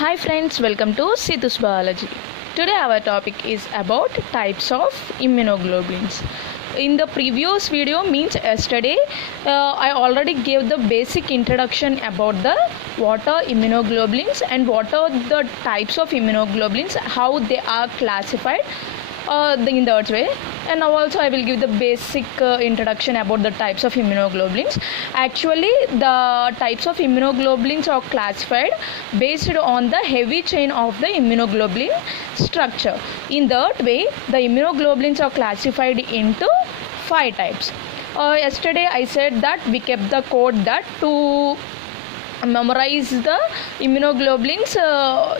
Hi friends, welcome to Sithu's Biology. Today our topic is about types of immunoglobulins. In the previous video means yesterday, I already gave the basic introduction about the what are immunoglobulins and what are the types of immunoglobulins, how they are classified in that way. And now also I will give the basic introduction about the types of immunoglobulins. Actually, the types of immunoglobulins are classified based on the heavy chain of the immunoglobulin structure. In that way, the immunoglobulins are classified into 5 types. Yesterday I said that we kept the code that to memorize the immunoglobulins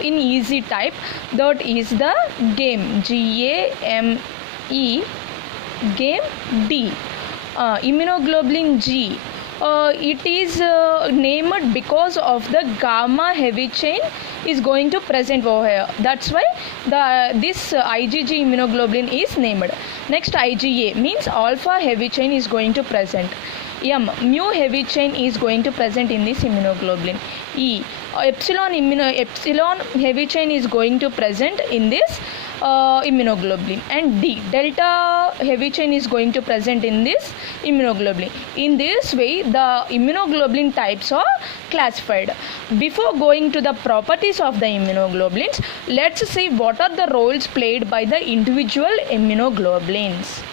in easy type, that is the GAME, G-A-M-E, GAME D. Immunoglobulin G, it is named because of the gamma heavy chain is going to present over here. That's why this IgG immunoglobulin is named. Next, IgA means alpha heavy chain is going to present. M, mu heavy chain is going to present in this immunoglobulin. E, epsilon heavy chain is going to present in this immunoglobulin. And D, delta heavy chain is going to present in this immunoglobulin. In this way, the immunoglobulin types are classified. Before going to the properties of the immunoglobulins, let's see what are the roles played by the individual immunoglobulins.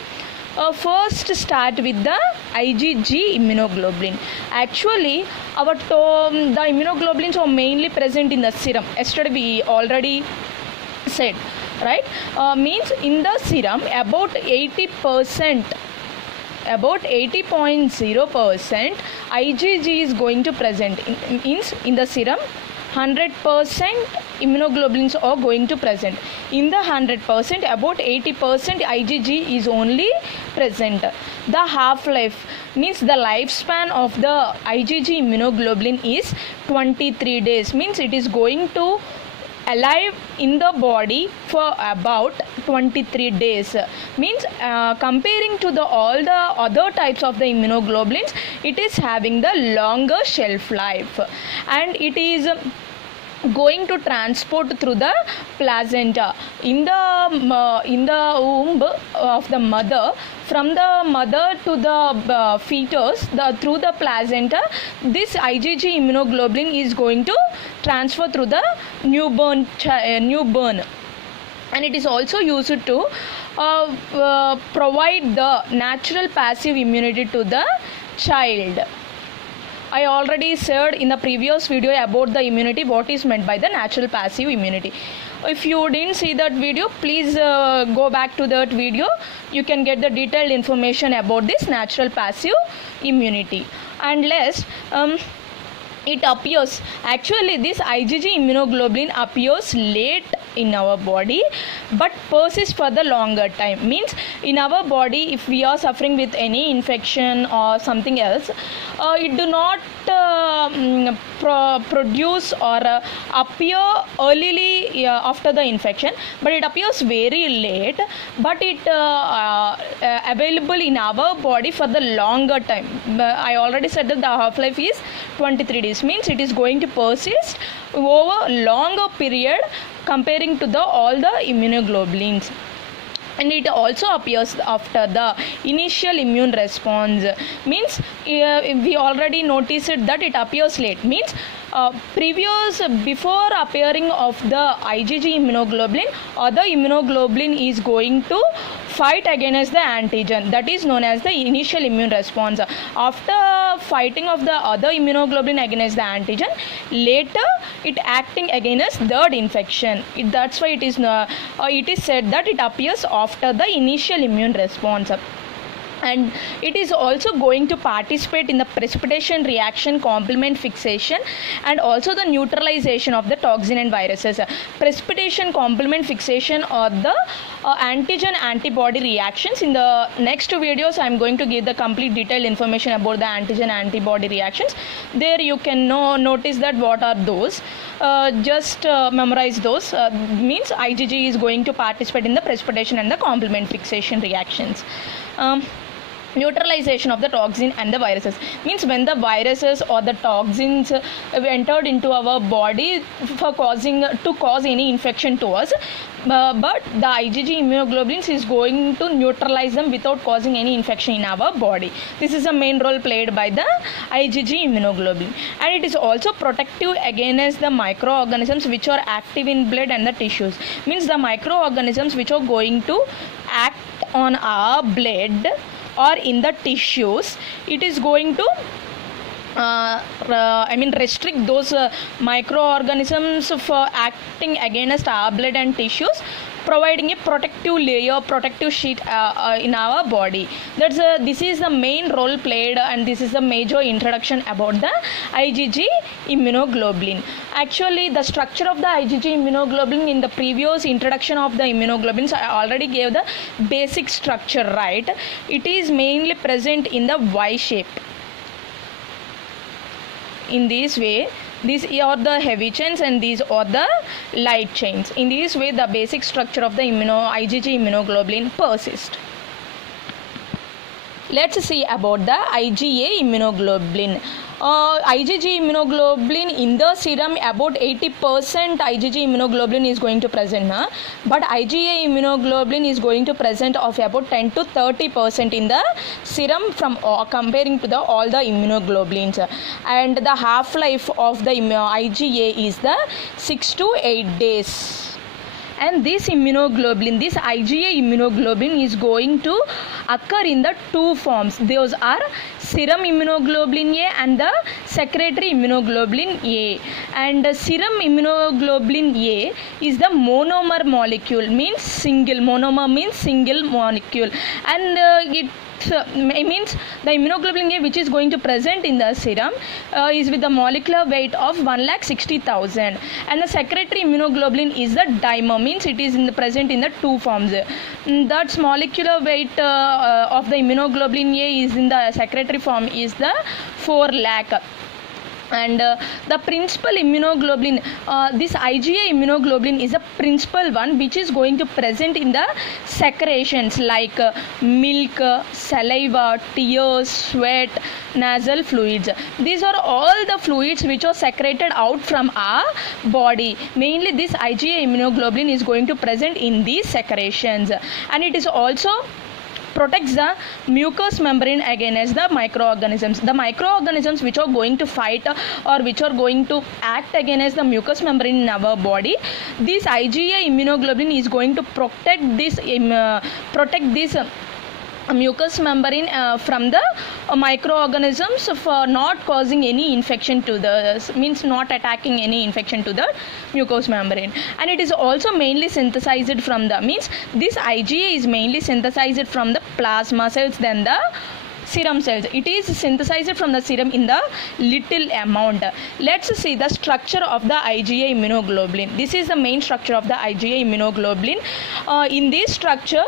First start with the IgG immunoglobulin. Actually, the immunoglobulins are mainly present in the serum. Yesterday we already said, right? Means in the serum about 80%, about 80.0% IgG is going to present. Means in the serum 100% immunoglobulins are going to present. In the 100%, about 80% IgG is only present. The half-life means the lifespan of the IgG immunoglobulin is 23 days. Means it is going to alive in the body for about 23 days. Means comparing to all the other types of the immunoglobulins, it is having the longer shelf life, and it is going to transport through the placenta in the womb of the mother. From the mother to the fetus, through the placenta, this IgG immunoglobulin is going to transfer through the newborn, and it is also used to provide the natural passive immunity to the child. I already said in the previous video about the immunity, what is meant by the natural passive immunity. If you didn't see that video, please go back to that video. You can get the detailed information about this natural passive immunity. And last, it appears, actually this IgG immunoglobulin appears late in our body but persists for the longer time. Means in our body, if we are suffering with any infection or something else, it do not produce or appear early after the infection, but it appears very late, but it available in our body for the longer time. I already said that the half-life is 23 days. Means it is going to persist over longer period comparing to all the immunoglobulins. And it also appears after the initial immune response. Means we already noticed that it appears late. Means before appearing of the IgG immunoglobulin, other immunoglobulin is going to fight against the antigen, that is known as the initial immune response. After fighting of the other immunoglobulin against the antigen, later it acting against third infection. That's why it is said that it appears after the initial immune response. And it is also going to participate in the precipitation reaction, complement fixation, and also the neutralization of the toxin and viruses. Precipitation, complement fixation, or the antigen antibody reactions. In the next videos I am going to give the complete detailed information about the antigen antibody reactions. There you can notice that what are those. Just memorize those. Means IgG is going to participate in the precipitation and the complement fixation reactions. neutralization of the toxin and the viruses. Means when the viruses or the toxins entered into our body for to cause any infection to us, but the IgG immunoglobulins is going to neutralize them without causing any infection in our body. This is the main role played by the IgG immunoglobulin, and it is also protective against the microorganisms which are active in blood and the tissues. Means the microorganisms which are going to act on our blood or in the tissues, it is going to restrict those microorganisms for acting against our blood and tissues, providing a protective layer, protective sheet in our body. This is the main role played, and this is the major introduction about the IgG immunoglobulin. Actually, the structure of the IgG immunoglobulin in the previous introduction of the immunoglobulins, I already gave the basic structure, right? It is mainly present in the Y shape. In this way, these are the heavy chains and these are the light chains. In this way, the basic structure of the IgG immunoglobulin persists. Let's see about the IgA immunoglobulin. IgG immunoglobulin in the serum, about 80% IgG immunoglobulin is going to present, but IgA immunoglobulin is going to present of about 10 to 30% in the serum from comparing to all the immunoglobulins, and the half-life of the IgA is the 6 to 8 days. And this immunoglobulin, this IgA immunoglobulin is going to occur in the two forms. Those are serum immunoglobulin A and the secretory immunoglobulin A. And serum immunoglobulin A is the monomer molecule, means single. Monomer means single molecule, and it means the immunoglobulin A which is going to present in the serum is with the molecular weight of 1,60,000, and the secretory immunoglobulin is the dimer, means it is present in the two forms. That's molecular weight of the immunoglobulin A is in the secretory form is the 4 lakh. And the principal immunoglobulin, this IgA immunoglobulin is a principal one which is going to present in the secretions like milk, saliva, tears, sweat, nasal fluids. These are all the fluids which are secreted out from our body. Mainly this IgA immunoglobulin is going to present in these secretions, and it is also protects the mucous membrane against the microorganisms. The microorganisms which are going to fight or which are going to act against the mucous membrane in our body, this IgA immunoglobulin is going to protect this mucous membrane from the microorganisms for not causing any infection to the, means not attacking any infection to the mucous membrane. And it is also mainly synthesized from the, means this IgA is mainly synthesized from the plasma cells than the serum cells. It is synthesized from the serum in the little amount. Let's see the structure of the IgA immunoglobulin. This is the main structure of the IgA immunoglobulin. In this structure,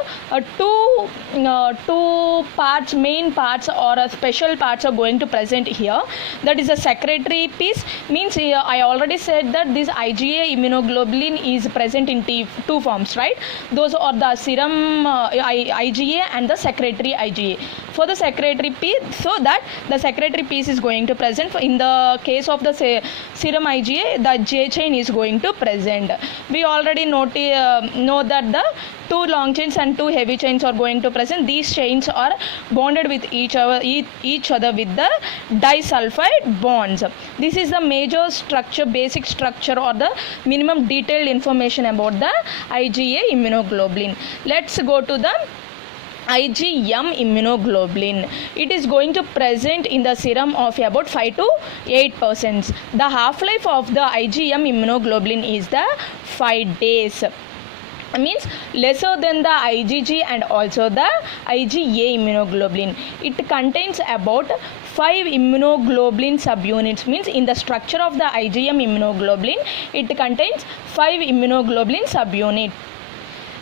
two parts, main parts or special parts are going to present here. That is the secretory piece, means I already said that this IgA immunoglobulin is present in two forms, right? Those are the serum IgA and the secretory IgA. For the secretory piece, so that the secretory piece is going to present. In the case of the serum IgA, the J chain is going to present. We already know that the two long chains and two heavy chains are going to present. These chains are bonded with each other with the disulfide bonds. This is the major structure, basic structure or the minimum detailed information about the IgA immunoglobulin. Let's go to the IgM immunoglobulin. It is going to present in the serum of about 5 to 8%. The half-life of the IgM immunoglobulin is the 5 days. Means lesser than the IgG and also the IgA immunoglobulin. It contains about 5 immunoglobulin subunits, means in the structure of the IgM immunoglobulin, it contains 5 immunoglobulin subunits.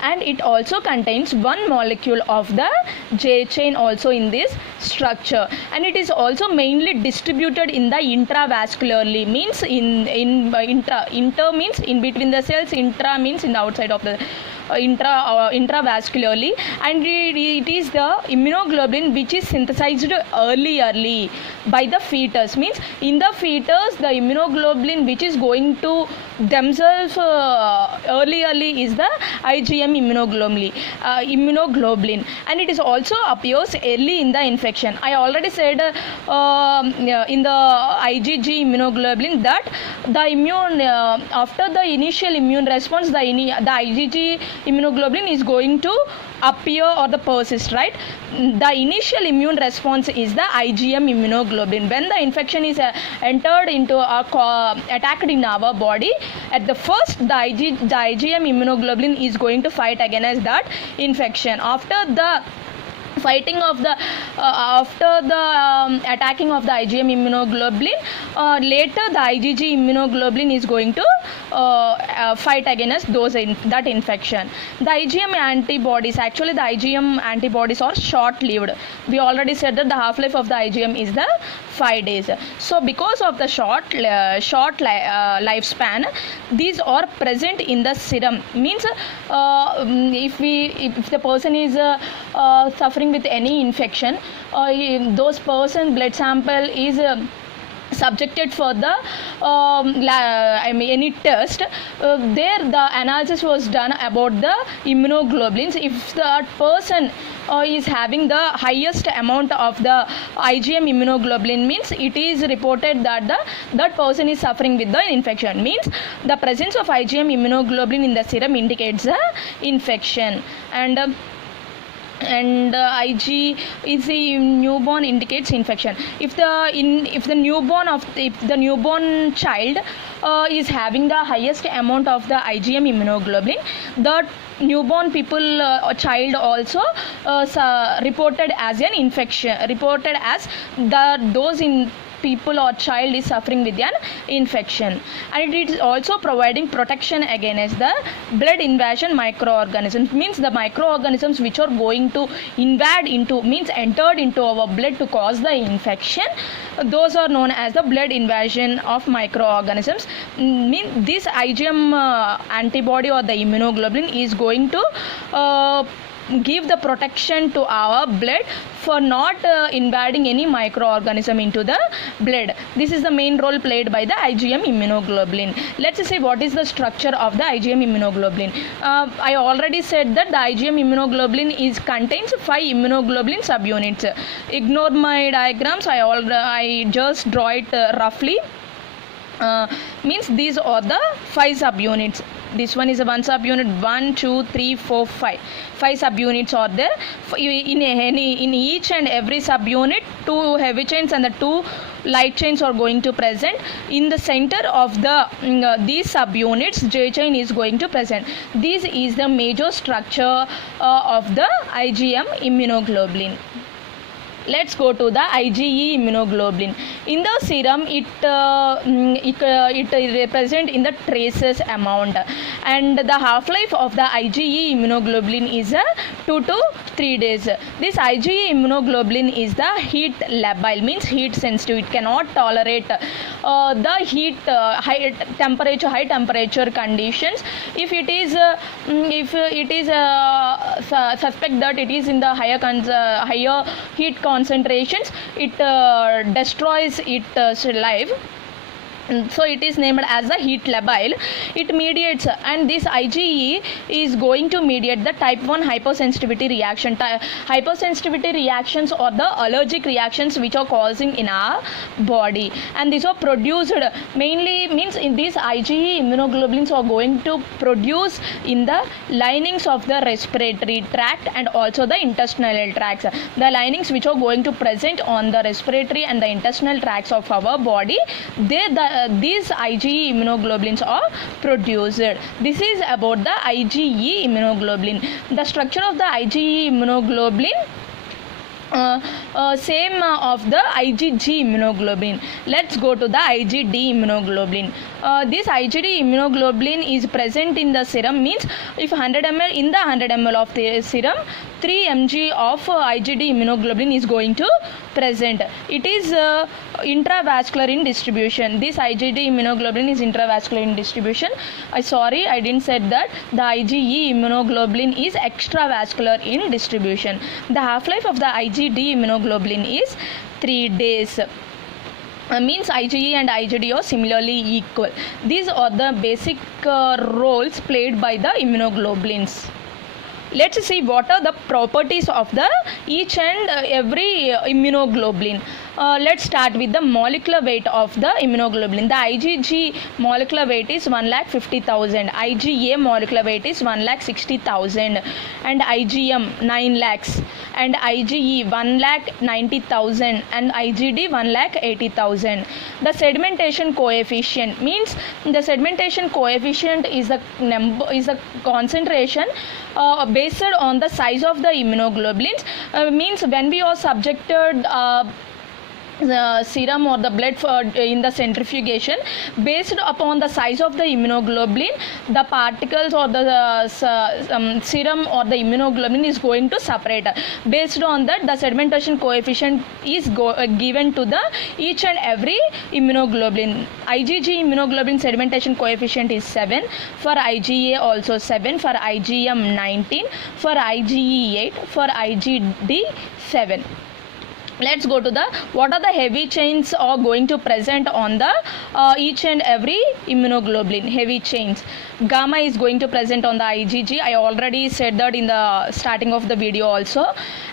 And it also contains one molecule of the J chain also in this structure, and it is also mainly distributed in the intravascularly, means inter means in between the cells, intra means in the outside of the intravascularly, and it is the immunoglobulin which is synthesized early by the fetus. Means in the fetus the immunoglobulin which is going to themselves early is the IgM immunoglobulin, and it is also appears early in the infection. I already said in the IgG immunoglobulin that the immune after the initial immune response the IgG immunoglobulin is going to appear or the persist, right? The initial immune response is the IgM immunoglobulin. When the infection is entered into attacked in our body, at the first the IgM immunoglobulin is going to fight against that infection. After the fighting of the attacking of the IgM immunoglobulin, later the IgG immunoglobulin is going to fight against that infection. The IgM antibodies, actually the IgM antibodies are short lived. We already said that the half life of the IgM is the 5 days. So because of the short lifespan, these are present in the serum. Means if the person is suffering with any infection, those person blood sample is subjected for the any test, there the analysis was done about the immunoglobulins. If the person is having the highest amount of the IgM immunoglobulin, means it is reported that that person is suffering with the infection. Means the presence of IgM immunoglobulin in the serum indicates the infection. And Ig is the newborn indicates infection. If the newborn child is having the highest amount of the IgM immunoglobulin, the newborn child also reported as an infection, reported as those in people or child is suffering with an infection. And it is also providing protection against the blood invasion microorganisms. Means the microorganisms which are going to entered into our blood to cause the infection, those are known as the blood invasion of microorganisms. Means this IgM antibody or the immunoglobulin is going to give the protection to our blood for not invading any microorganism into the blood. This is the main role played by the IgM immunoglobulin. Let's see what is the structure of the IgM immunoglobulin. I already said that the IgM immunoglobulin contains 5 immunoglobulin subunits. Ignore my diagrams, I just draw it roughly. Means these are the 5 subunits. This one is a one subunit. 1, 2, 3, 4, 5. 5 subunits are there. In each and every subunit, 2 heavy chains and the 2 light chains are going to present. In the center of these subunits, J chain is going to present. This is the major structure of the IgM immunoglobulin. Let's go to the IgE immunoglobulin. In the serum, it represents in the traces amount, and the half-life of the IgE immunoglobulin is 2 to 3 days. This IgE immunoglobulin is the heat labile, means heat sensitive. It cannot tolerate the heat, high temperature conditions. If it is suspect that it is in the higher heat concentrations, it destroys its life. So it is named as the heat labile. It mediates, and this IgE is going to mediate the type 1 hypersensitivity reaction. Hypersensitivity reactions or the allergic reactions which are causing in our body, and these are produced mainly, means in these IgE immunoglobulins are going to produce in the linings of the respiratory tract and also the intestinal tracts. The linings which are going to present on the respiratory and the intestinal tracts of our body, these IgE immunoglobulins are produced. This is about the IgE immunoglobulin. The structure of the IgE immunoglobulin same of the IgG immunoglobulin. Let's go to the IgD immunoglobulin. This IgD immunoglobulin is present in the serum, means if 100 ml, in the 100 ml of the serum, 3 mg of IgD immunoglobulin is going to present. It is intravascular in distribution. This IgD immunoglobulin is intravascular in distribution. I didn't said that. The IgE immunoglobulin is extravascular in distribution. The half-life of the IgD immunoglobulin is 3 days. Means IgE and IgD are similarly equal. These are the basic roles played by the immunoglobulins. Let's see what are the properties of the each and every immunoglobulin. Let's start with the molecular weight of the immunoglobulin. The IgG molecular weight is 1,50,000, IgA molecular weight is 1,60,000, and IgM 9 lakhs, and IgE 1,90,000, and IgD 1,80,000. The sedimentation coefficient means the sedimentation coefficient is the concentration based on the size of the immunoglobulins. Means when we are subjected the serum or the blood in the centrifugation, based upon the size of the immunoglobulin, the particles or the serum or the immunoglobulin is going to separate. Based on that, the sedimentation coefficient is given to the each and every immunoglobulin. IgG immunoglobulin sedimentation coefficient is 7, for IgA also 7, for IgM 19, for IgE 8, for IgD 7. Let's go to the what are the heavy chains are going to present on the each and every immunoglobulin. Heavy chains, gamma is going to present on the IgG. I already said that in the starting of the video also.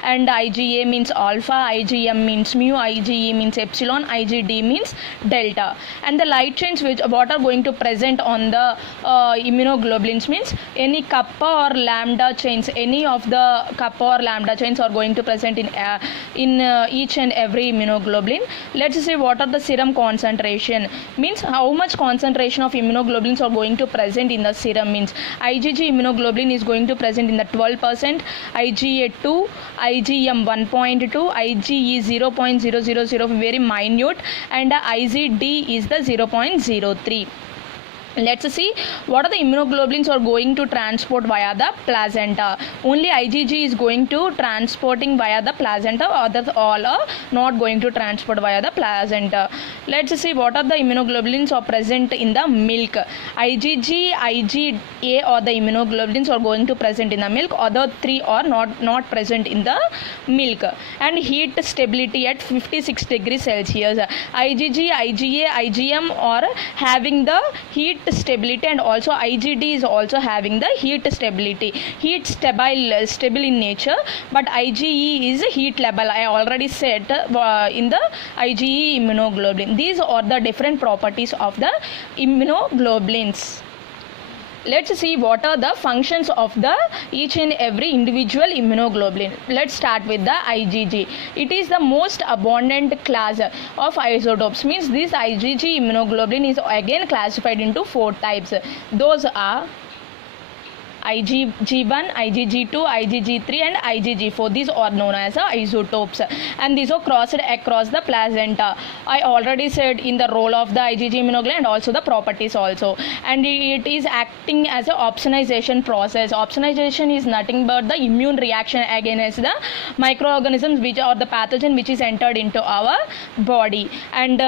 And IgA means alpha, IgM means mu, IgE means epsilon, IgD means delta. And the light chains which what are going to present on the immunoglobulins means any kappa or lambda chains. Any of the kappa or lambda chains are going to present in each and every immunoglobulin. Let's see what are the serum concentration. Means how much concentration of immunoglobulins are going to present in the serum. Means IgG immunoglobulin is going to present in the 12%, IgA 2, IgM 1.2, IgE 0.000, very minute, and IgD is the 0.03. Let's see what are the immunoglobulins are going to transport via the placenta. Only IgG is going to transporting via the placenta, others all are not going to transport via the placenta. Let's see what are the immunoglobulins are present in the milk. IgG, IgA or the immunoglobulins are going to present in the milk. Other three are not present in the milk. And heat stability at 56 degrees Celsius. IgG, IgA, IgM are having the heat stability, and also IgD is also having the heat stability. Heat stable in nature, but IgE is heat level. I already said in the IgE immunoglobulin. These are the different properties of the immunoglobulins. Let's see what are the functions of the each and every individual immunoglobulin. Let's start with the IgG. It is the most abundant class of isotopes. Means this IgG immunoglobulin is again classified into 4 types. Those are IgG1, IgG2, IgG3 and IgG4. These are known as isotopes, and these are crossed across the placenta. I already said in the role of the IgG immunoglobulin and also the properties also. And it is acting as a opsonization process. Opsonization is nothing but the immune reaction against the microorganisms which are the pathogen which is entered into our body, and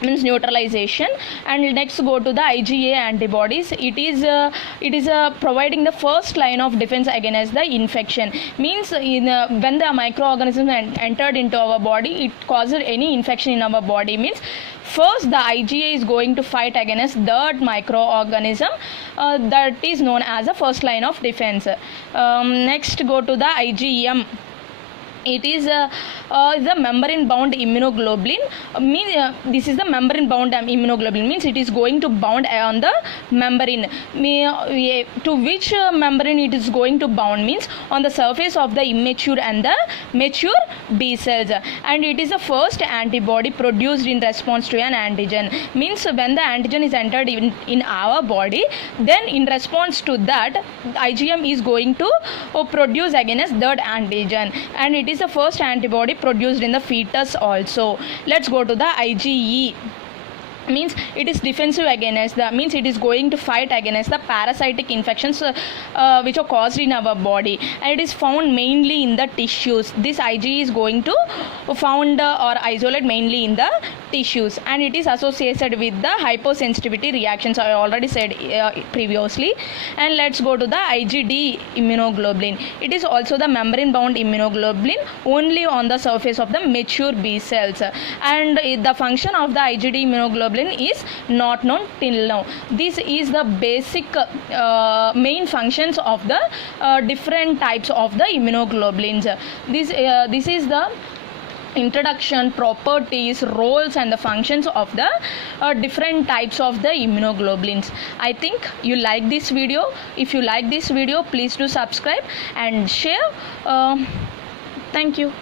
means neutralization. And next go to the IgA antibodies. It is providing the first line of defense against the infection. Means when the microorganism entered into our body, it causes any infection in our body. Means first the IgA is going to fight against that microorganism, that is known as the first line of defense. Next go to the IgM. It is the membrane bound immunoglobulin. This is the membrane bound immunoglobulin. Means it is going to bound on the membrane. To which membrane it is going to bound? Means on the surface of the immature and the mature B cells. And it is the first antibody produced in response to an antigen. Means when the antigen is entered in our body, then in response to that, IgM is going to produce against that antigen, and it is the first antibody produced in the fetus also. Let's go to the IgE. means it is defensive against the, means it is going to fight against the parasitic infections which are caused in our body, and it is found mainly in the tissues. This IgE is going to found or isolate mainly in the tissues, and it is associated with the hypersensitivity reactions, I already said previously. And let's go to the IgD immunoglobulin. It is also the membrane bound immunoglobulin only on the surface of the mature B cells, and the function of the IgD immunoglobulin is not known till now. This is the basic main functions of the different types of the immunoglobulins. This is the introduction, properties, roles and the functions of the different types of the immunoglobulins. I think you like this video. If you like this video, please do subscribe and share. Thank you.